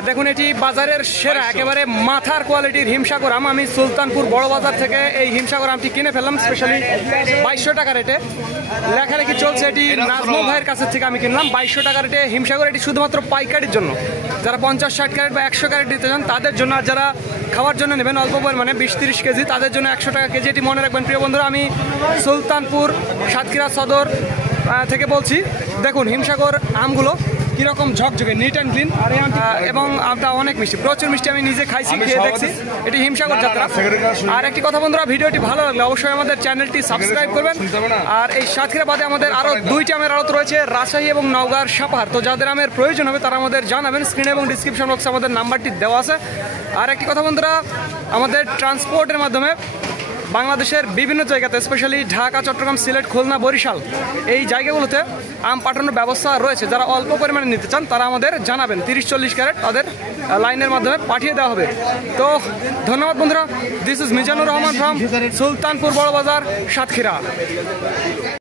দেখুন এটি বাজারের সেরা একেবারে মাথার কোয়ালিটির হিমসাগর আম। আমি সুলতানপুর বড় বাজার থেকে এই হিমসাগর আমটি কিনে ফেললাম স্পেশালি 2200 টাকা রেটে। লেখালেখি চলছে, এটি নাজমুল ভাইয়ের কাছে থেকে আমি কিনলাম 2200 টাকা রেটে হিমসাগর। এটি শুধুমাত্র পাইকারির জন্য, যারা 50-60 ক্যারেট বা 100 ক্যারেট দিতে চান তাদের জন্য, আর যারা খাওয়ার জন্য নেবেন অল্প পরিমাণে 20-30 কেজি তাদের জন্য 100 টাকা কেজি। এটি মনে রাখবেন প্রিয় বন্ধুরা। আমি সুলতানপুর সাতক্ষীরা সদর থেকে বলছি। দেখুন হিমসাগর আমগুলো কিরকম ঝকঝকে, নিট অ্যান্ড ক্লিন, এবং আমটা অনেক মিষ্টি, প্রচুর মিষ্টি। আমি নিজে খাইছি, খেয়ে দেখছি। এটি হিমসাগর যাত্রা। আর একটি কথা বন্ধুরা, ভিডিওটি ভালো লাগলে অবশ্যই আমাদের চ্যানেলটি সাবস্ক্রাইব করবেন। আর এই সাতক্ষীরা বাদে আমাদের আরও 2টি আমের আড়ত রয়েছে, রাজশাহী এবং নওগাঁর সাপাহার। তো যাদের আমের প্রয়োজন হবে তারা আমাদের জানাবেন। স্ক্রিনে এবং ডিসক্রিপশন বক্সে আমাদের নাম্বারটি দেওয়া আছে। আর একটি কথা বন্ধুরা, আমাদের ট্রান্সপোর্টের মাধ্যমে বাংলাদেশের বিভিন্ন জায়গাতে, স্পেশালি ঢাকা, চট্টগ্রাম, সিলেট, খুলনা, বরিশাল এই জায়গাগুলোতে আম পাঠানোর ব্যবস্থা রয়েছে। যারা অল্প পরিমাণে নিতে চান তারা আমাদের জানাবেন, 30-40 ক্যারেট তাদের লাইনের মাধ্যমে পাঠিয়ে দেওয়া হবে। তো ধন্যবাদ বন্ধুরা। This is Mizanur Rahman from Sultanpur বড় বাজার, সাতক্ষীরা।